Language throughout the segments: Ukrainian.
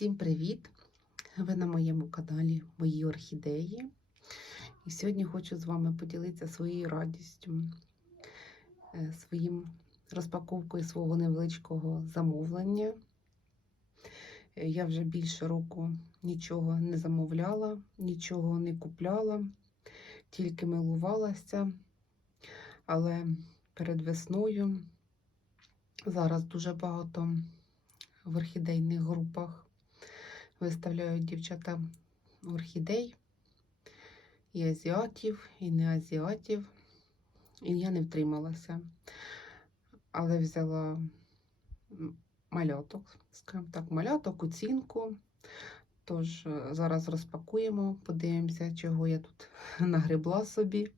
Всім привіт! Ви на моєму каналі Мої орхідеї. І сьогодні хочу з вами поділитися своєю радістю, е, своїм розпаковкою свого невеличкого замовлення. Е, Я вже більше року нічого не замовляла, нічого не купляла, тільки милувалася. Але перед весною зараз дуже багато в орхідейних групах виставляють дівчата орхідей і азіатів, і не азіатів. І я не втрималася, але взяла маляток, скажімо так, маляток, оцінку. Тож е, зараз розпакуємо, подивимося, чого я тут нагребла собі.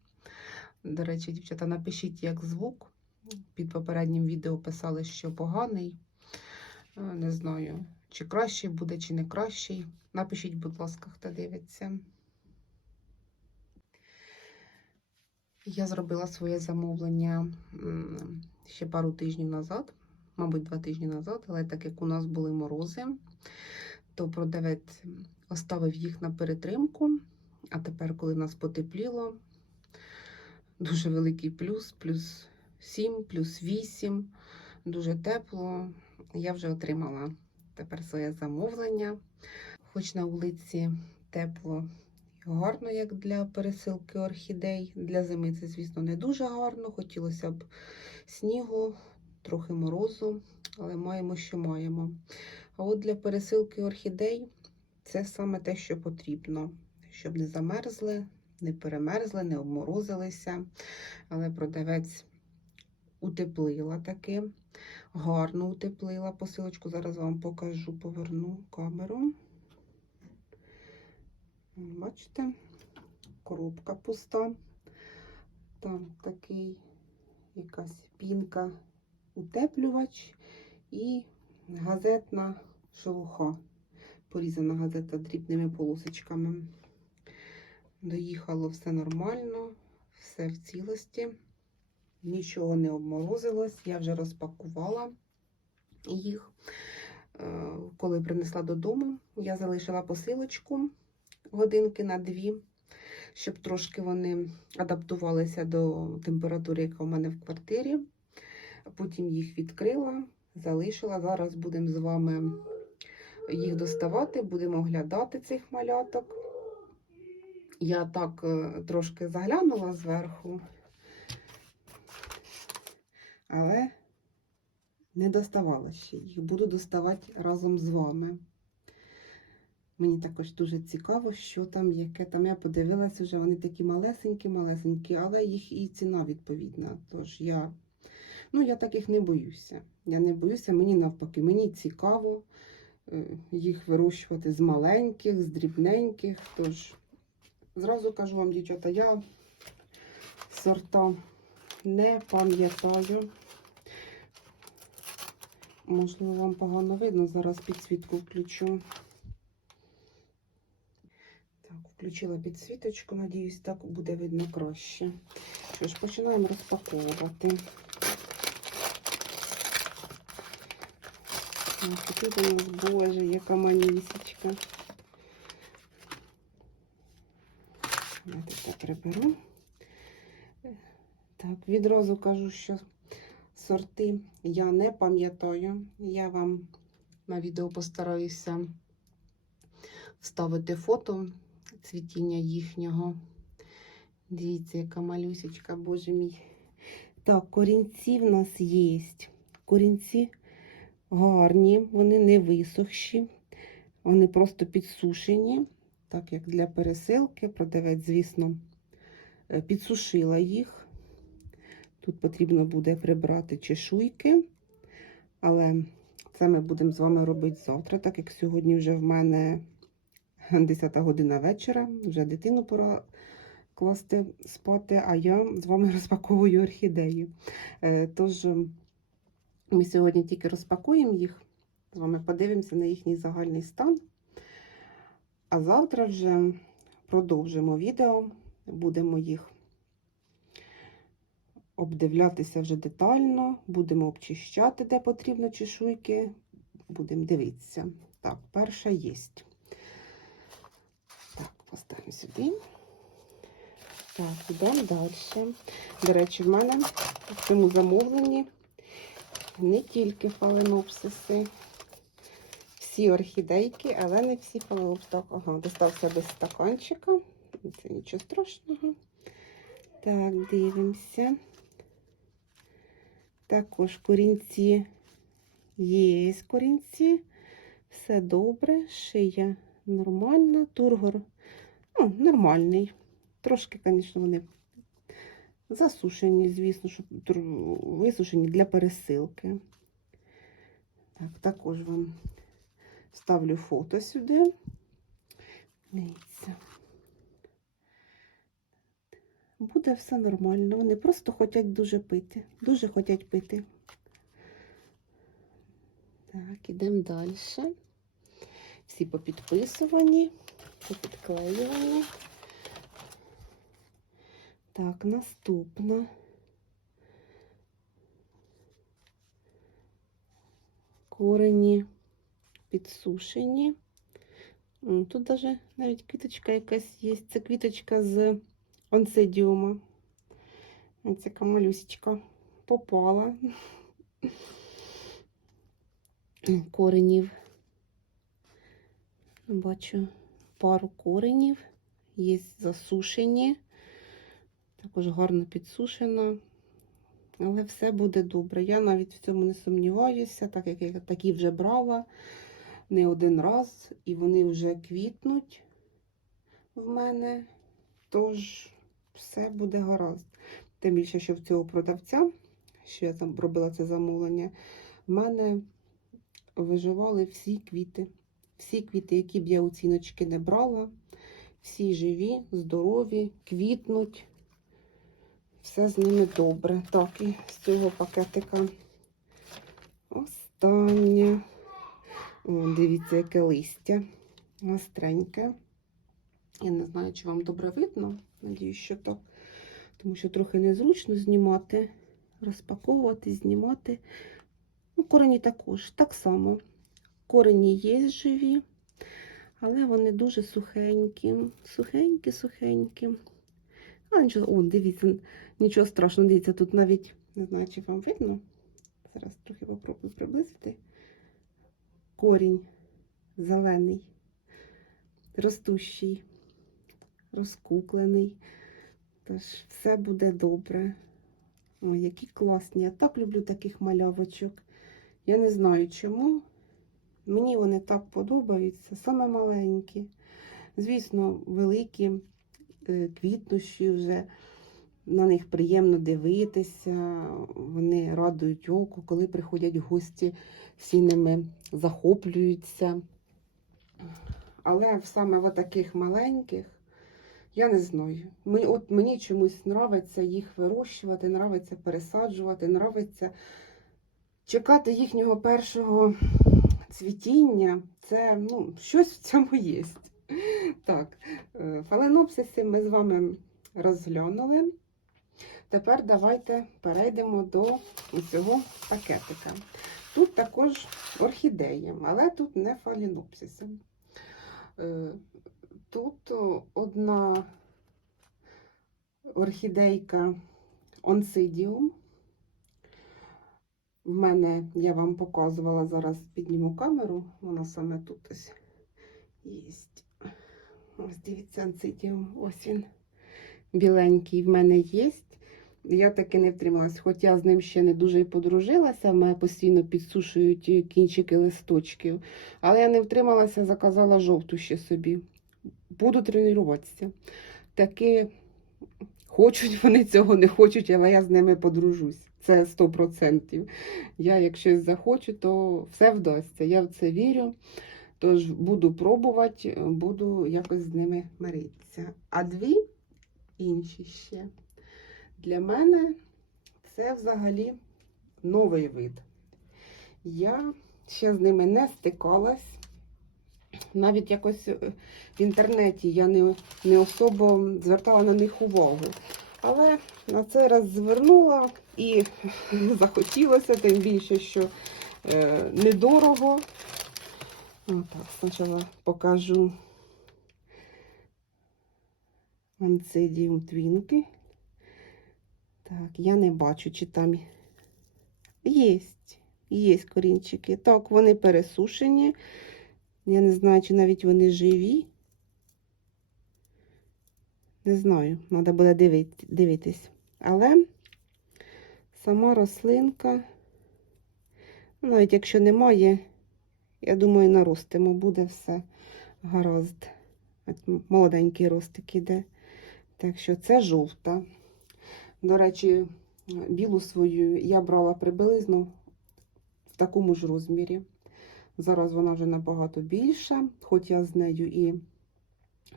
До речі, дівчата, напишіть, як звук. Під попереднім відео писали, що поганий. Е, Не знаю, чи кращий буде, чи не кращий. Напишіть, будь ласка, хто дивиться. Я зробила своє замовлення ще пару тижнів назад, мабуть, два тижні назад, але так як у нас були морози, то продавець оставив їх на перетримку. А тепер, коли нас потепліло, дуже великий плюс, плюс 7, плюс 8, дуже тепло. Я вже отримала тепер своє замовлення. Хоч на вулиці тепло і гарно, як для пересилки орхідей. Для зими це, звісно, не дуже гарно. Хотілося б снігу, трохи морозу, але маємо, що маємо. А от для пересилки орхідей це саме те, що потрібно, щоб не замерзли, не перемерзли, не обморозилися. Але продавець утеплила таки гарно утеплила посилочку. Зараз вам покажу, поверну камеру. Бачите, коробка пуста. Там такий якась пінка утеплювач і газетна шелуха. Порізана газета дрібними полосочками. Доїхало все нормально, все в цілості. Нічого не обморозилось, я вже розпакувала їх. Е, Коли принесла додому, я залишила посилочку годинки на дві, щоб трошки вони адаптувалися до температури, яка в мене в квартирі. Потім їх відкрила, залишила. Зараз будемо з вами їх доставати, будемо оглядати цих маляток. Я так е, трошки заглянула зверху але не доставала ще їх. Буду доставати разом з вами. Мені також дуже цікаво, що там, яке там. Я подивилася вже, вони такі малесенькі-малесенькі, але їх і ціна відповідна. Тож я, ну, я таких не боюся. Я не боюся, мені навпаки, мені цікаво е, їх вирощувати з маленьких, з дрібненьких. Тож, зразу кажу вам, дівчата, я сорта не пам'ятаю. Можливо, вам погано видно, зараз підсвітку включу. Так, включила підсвіточку, надіюсь, так буде видно краще. Що ж, починаємо розпаковувати. Ось тут у нас, боже, яка манісечка. Я тут приберу. Так, відразу кажу, що сорти я не пам'ятаю. Я вам на відео постараюся вставити фото цвітіння їхнього. Дивіться, яка малюсечка, боже мій. Так, корінці в нас є. Корінці гарні, вони не висохші, вони просто підсушені, так як для пересилки. Продавець, звісно, е, підсушила їх. Тут потрібно буде прибрати чешуйки, але це ми будемо з вами робити завтра, так як сьогодні вже в мене 10 година вечора, вже дитину пора класти спати, а я з вами розпаковую орхідеї. Е, Тож, ми сьогодні тільки розпакуємо їх, з вами подивимося на їхній загальний стан. А завтра вже продовжимо відео, будемо їх обдивлятися вже детально, будемо обчищати, де потрібно чешуйки, будемо дивитися. Так, перша є. Так, поставимо сюди. Так, йдемо далі. До речі, в мене в цьому замовленні не тільки фаленопсиси, всі орхідейки, але не всі фаленопсиси. Ага, достався без стаканчика. Це нічого страшного. Так, дивимося. Також корінці є корінці. Все добре, шия нормальна, тургор ну, нормальний. Трошки, звісно, вони засушені, звісно, щоб висушені для пересилки. Так, також вам ставлю фото сюди. Дивіться. Буде все нормально. Вони просто хочуть дуже пити. Дуже хочуть пити. Так, ідемо далі. Всі попідписувані, попідклеювані. Так, наступна. Корені підсушені. Тут даже навіть квіточка якась є. Це квіточка з онцидіума. Ось яка малюсечка попала. Коренів. Бачу пару коренів. Є засушені. Також гарно підсушено. Але все буде добре. Я навіть в цьому не сумніваюся, так як я такі вже брала не один раз, і вони вже квітнуть в мене. Тож все буде гаразд. Тим більше, що в цього продавця, що я там робила це замовлення, в мене виживали всі квіти. Всі квіти, які б я оціночки не брала, всі живі, здорові, квітнуть. Все з ними добре. Так, і з цього пакетика останнє. О, дивіться, яке листя. Гостреньке. Я не знаю, чи вам добре видно. Надіюсь, що так. Тому що трохи незручно знімати, розпаковувати, знімати. Ну, корені також. Так само. Корені є живі, але вони дуже сухенькі. Сухенькі, сухенькі. А, нічого, о, дивіться, нічого страшного. Дивіться, тут навіть, не знаю, чи вам видно. Зараз трохи попробую приблизити. Корінь зелений, ростущий, розкуклений. Тож все буде добре. Ой, які класні. Я так люблю таких малявочок. Я не знаю чому. Мені вони так подобаються, саме маленькі. Звісно, великі, е, квітнущі вже. На них приємно дивитися, вони радують око, коли приходять гості, всі ними захоплюються. Але саме в таких маленьких, я не знаю. Мені, от мені чомусь подобається їх вирощувати, подобається пересаджувати, подобається чекати їхнього першого цвітіння. Це ну, щось в цьому є. Так, е, фаленопсиси ми з вами розглянули. Тепер давайте перейдемо до цього пакетика. Тут також орхідеї, але тут не фалінопсиси. Е, Тут одна орхідейка онсидіум. В мене, я вам показувала, зараз підніму камеру, вона саме тут ось є. Ось дивіться, онсидіум, ось він біленький в мене є. Я таки не втрималась, хоч я з ним ще не дуже і подружилася, в мене постійно підсушують кінчики листочків. Але я не втрималася, заказала жовту ще собі. Буду тренуватися. Таки хочуть вони цього, не хочуть, але я з ними подружусь. Це 100%. Я, якщо захочу, то все вдасться. Я в це вірю. Тож буду пробувати, буду якось з ними миритися. А дві інші ще. Для мене це взагалі новий вид. Я ще з ними не стикалась. Навіть якось е, в інтернеті я не, не особо звертала на них увагу. Але на цей раз звернула і захотілося, тим більше, що е, недорого. Отак, спочатку покажу анцидіум твінки. Так, я не бачу, чи там є. Є корінчики. Так, вони пересушені. Я не знаю, чи навіть вони живі. Не знаю, треба буде дивитись. Але сама рослинка, ну, навіть якщо немає, я думаю, наростимо, буде все гаразд. Молоденький ростик іде. Так що це жовта. До речі, білу свою я брала приблизно в такому ж розмірі. Зараз вона вже набагато більша, хоч я з нею і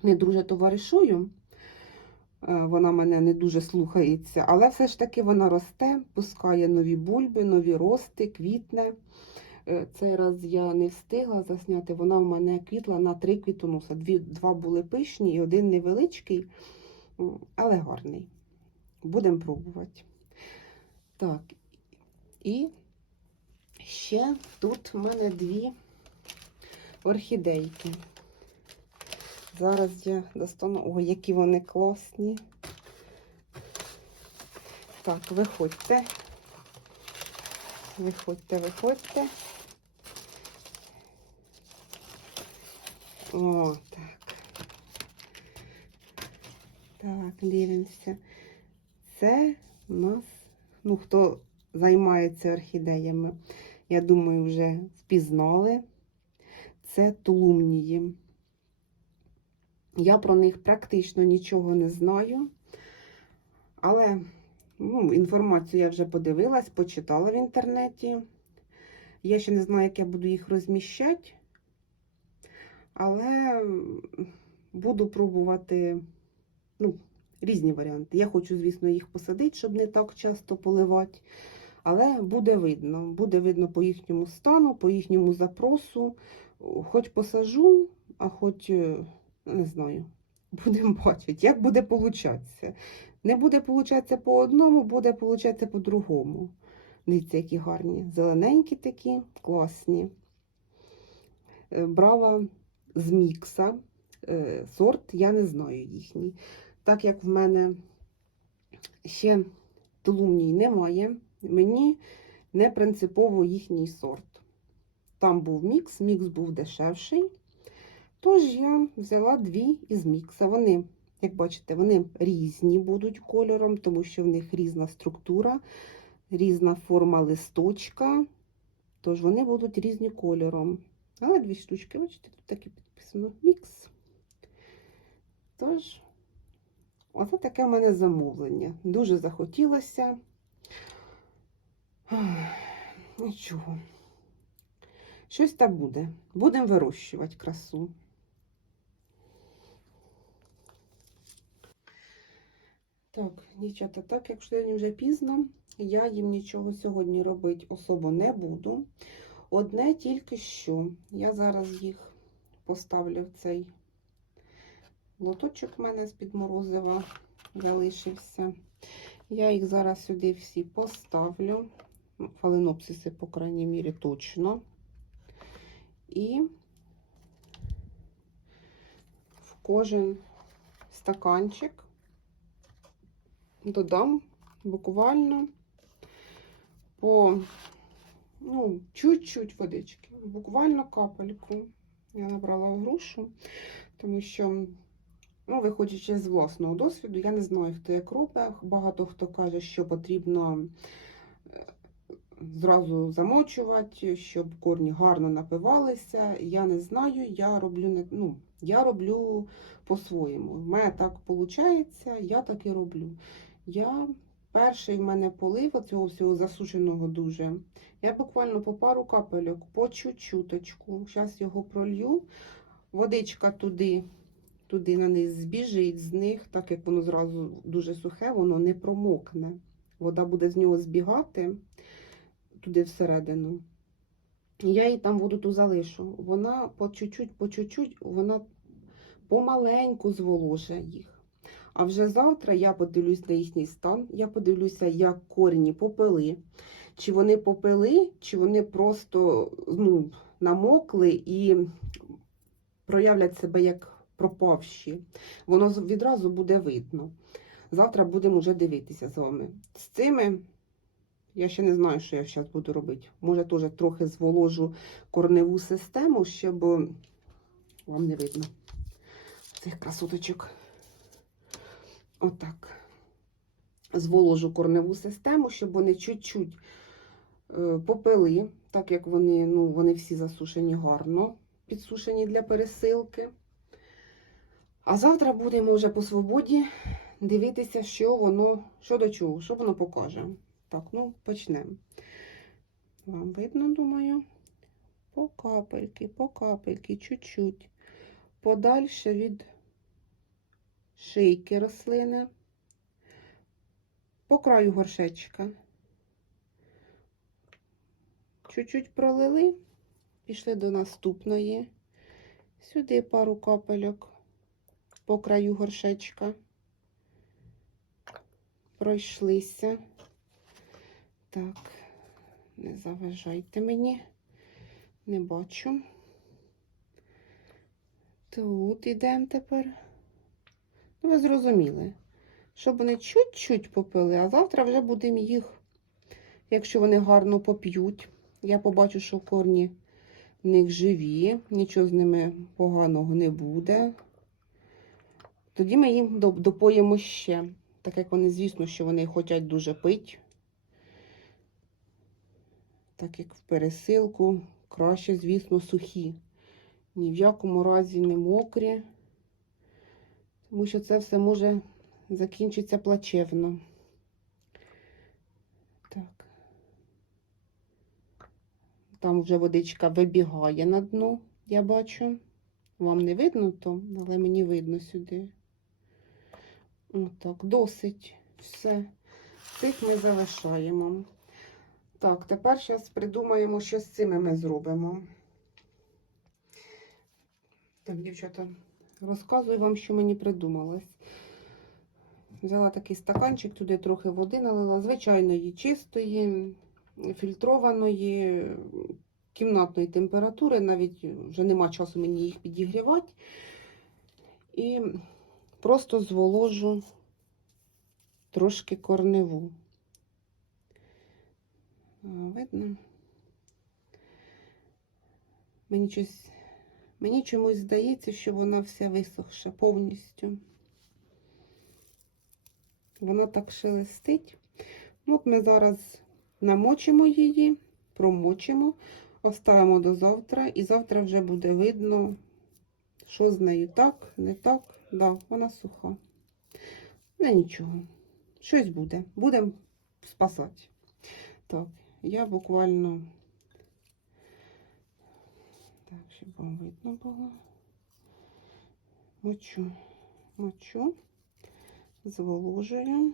не дуже товаришую. Е, Вона мене не дуже слухається, але все ж таки вона росте, пускає нові бульби, нові рости, квітне. Е, Цей раз я не встигла засняти, вона в мене квітла на три квітоноса. Дві, два були пишні і один невеличкий, але гарний. Будемо пробувати. Так, і ще тут в мене дві орхідейки. Зараз я достану. Ой, які вони класні. Так, виходьте. Виходьте, виходьте. О, так. Так, дивимося. Це у нас, ну, хто займається орхідеями, я думаю, вже впізнали. Це тулумнії. Я про них практично нічого не знаю. Але ну, інформацію я вже подивилась, почитала в інтернеті. Я ще не знаю, як я буду їх розміщати. Але буду пробувати ну, різні варіанти. Я хочу, звісно, їх посадити, щоб не так часто поливати. Але буде видно. Буде видно по їхньому стану, по їхньому запросу. Хоч посажу, а хоч е, не знаю. Будемо бачити, як буде получатися. Не буде получатися по одному, буде получатися по-другому. Дивіться, які гарні. Зелененькі такі, класні. Е, Брала з мікса. Е, Сорт я не знаю їхній. Так як в мене ще тулумній немає, мені не принципово їхній сорт. Там був мікс, мікс був дешевший. Тож я взяла дві із мікса. Вони, як бачите, вони різні будуть кольором, тому що в них різна структура, різна форма листочка. Тож вони будуть різні кольором. Але дві штучки, бачите, тут так підписано мікс. Тож, оце таке в мене замовлення. Дуже захотілося. Нічого. Щось так буде. Будемо вирощувати красу. Так, дівчата, так як сьогодні вже пізно, я їм нічого сьогодні робити особо не буду. Одне тільки що. Я зараз їх поставлю в цей лоточок в мене з-під морозива залишився. Я їх зараз сюди всі поставлю. Фаленопсиси, по крайній мірі, точно. І в кожен стаканчик додам буквально по ну, чуть-чуть водички, буквально капельку. Я набрала грушу, тому що, ну, виходячи з власного досвіду, я не знаю, хто як робить. Багато хто каже, що потрібно е, зразу замочувати, щоб корні гарно напивалися. Я не знаю, я роблю не ну, я роблю по-своєму. У мене так виходить, я так і роблю. Я перший в мене полив цього всього засушеного дуже. Я буквально по пару капельок, по чуть-чуточку. Зараз його пролью. Водичка туди, туди на низ збіжить з них, так як воно зразу дуже сухе, воно не промокне. Вода буде з нього збігати туди всередину. Я її там воду ту залишу. Вона по чуть-чуть, по чуть-чуть, вона помаленьку зволожує їх. А вже завтра я подивлюсь на їхній стан, я подивлюся, як корені попили, чи вони попили, чи вони просто ну, намокли і проявлять себе як пропавші. Воно відразу буде видно. Завтра будемо вже дивитися з вами. З цими я ще не знаю, що я зараз буду робити. Може, теж трохи зволожу корневу систему, щоб вам не видно цих красоточок. Отак. Зволожу корневу систему, щоб вони чуть-чуть е, попили, так як вони, ну, вони всі засушені гарно, підсушені для пересилки. А завтра будемо вже по свободі дивитися, що воно, що до чого, що воно покаже. Так, ну почнемо. Вам видно, думаю? По капельки, по капельки, чуть-чуть. Подальше від шийки рослини. По краю горшечка. Чуть-чуть пролили, пішли до наступної. Сюди пару капельок по краю горшечка. Пройшлися. Так, не заважайте мені, не бачу. Тут ідемо тепер. Ну, ви зрозуміли, щоб вони чуть-чуть попили, а завтра вже будемо їх, якщо вони гарно поп'ють. Я побачу, що корні в них живі, нічого з ними поганого не буде. Тоді ми їм допоїмо ще. Так як вони, звісно, що вони хочуть дуже пити. Так як в пересилку, краще, звісно, сухі. Ні в якому разі не мокрі, тому що це все може закінчитися плачевно. Так. Там вже водичка вибігає на дно, я бачу. Вам не видно то, але мені видно сюди. Отак, досить все. Цих ми залишаємо. Так, тепер зараз придумаємо, що з цими ми зробимо. Так, дівчата, розказую вам, що мені придумалось. Взяла такий стаканчик, туди трохи води налила, звичайної, чистої, фільтрованої, кімнатної температури, навіть вже нема часу мені їх підігрівати. І просто зволожу трошки корневу. Видно? Мені щось, мені чомусь здається, що вона вся висохша повністю. Вона так шелестить. Ну, От ми зараз намочимо її, промочимо, оставимо до завтра, і завтра вже буде видно, що з нею так, не так. Да, вона суха. Не нічого. Щось буде. Будемо спасати. Так, я буквально. Так, щоб вам видно було. Мочу, мочу, зволожую.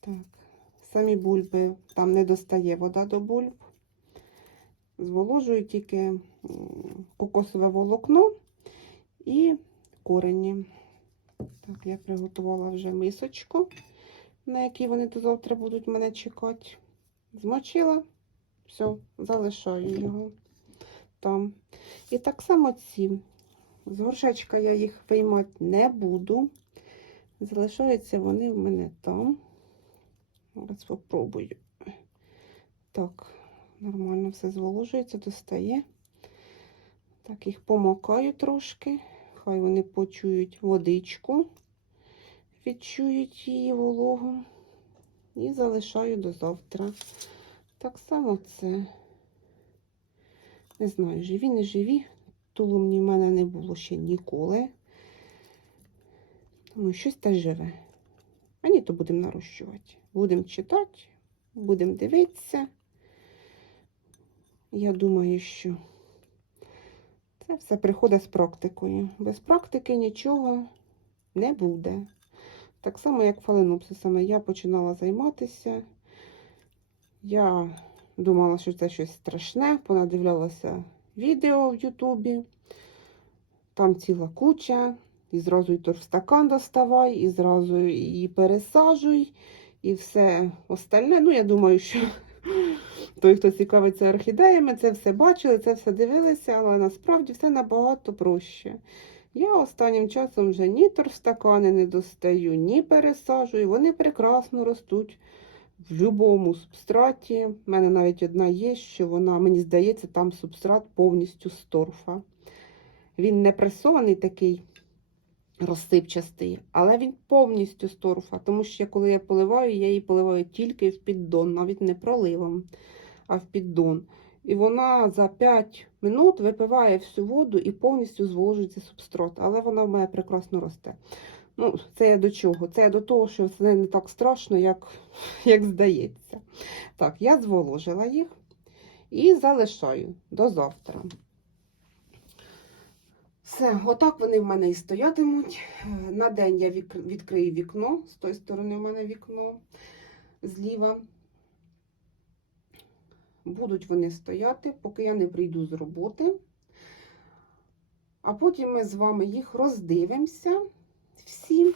Так, самі бульби, там не достає вода до бульб. Зволожую тільки кокосове волокно і корені. Так, я приготувала вже мисочку, на якій вони до завтра будуть мене чекати. Змочила, все, залишаю його там. І так само ці. З горшечка я їх виймати не буду. Залишаються вони в мене там. Зараз спробую. Так, нормально все зволожується, достає. Так, їх помокаю трошки. Хай вони почують водичку, відчують її вологу. І залишаю до завтра. Так само це, не знаю, живі, не живі. Тулумні в мене не було ще ніколи. Ну, щось та живе. А ні, то будемо нарощувати. Будемо читати, будемо дивитися. Я думаю, що це все приходить з практикою. Без практики нічого не буде. Так само, як фаленопсисами. Я починала займатися. Я думала, що це щось страшне, понадивлялася відео в Ютубі. Там ціла куча. І зразу і то в стакан доставай, і зразу її пересаджуй, і все остальне. Ну, я думаю, що той, хто цікавиться орхідеями, це все бачили, це все дивилися, але насправді все набагато проще. Я останнім часом вже ні торфстакани не достаю, ні пересаджую. Вони прекрасно ростуть в будь-якому субстраті. У мене навіть одна є, що вона, мені здається, там субстрат повністю з торфа. Він не пресований такий розсипчастий, але він повністю з торфа. Тому що коли я поливаю, я її поливаю тільки в піддон, навіть не проливом, а в піддон. І вона за 5 минут випиває всю воду і повністю зволожується субстрат. Але вона в мене прекрасно росте. Ну, це я до чого? Це я до того, що це не так страшно, як, як здається. Так, я зволожила їх і залишаю до завтра. Все, отак вони в мене і стоятимуть. Е, На день я відкрию вікно. З тої сторони в мене вікно зліва. Будуть вони стояти, поки я не прийду з роботи. А потім ми з вами їх роздивимося. Всі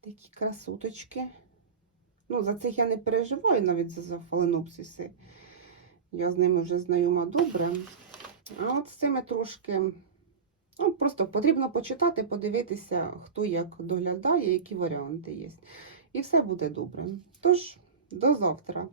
такі красоточки. Ну, за цих я не переживаю навіть за, фаленопсиси. Я з ними вже знайома добре. А от з цими трошки. Ну, просто потрібно почитати, подивитися, хто як доглядає, які варіанти є. І все буде добре. Тож, до завтра.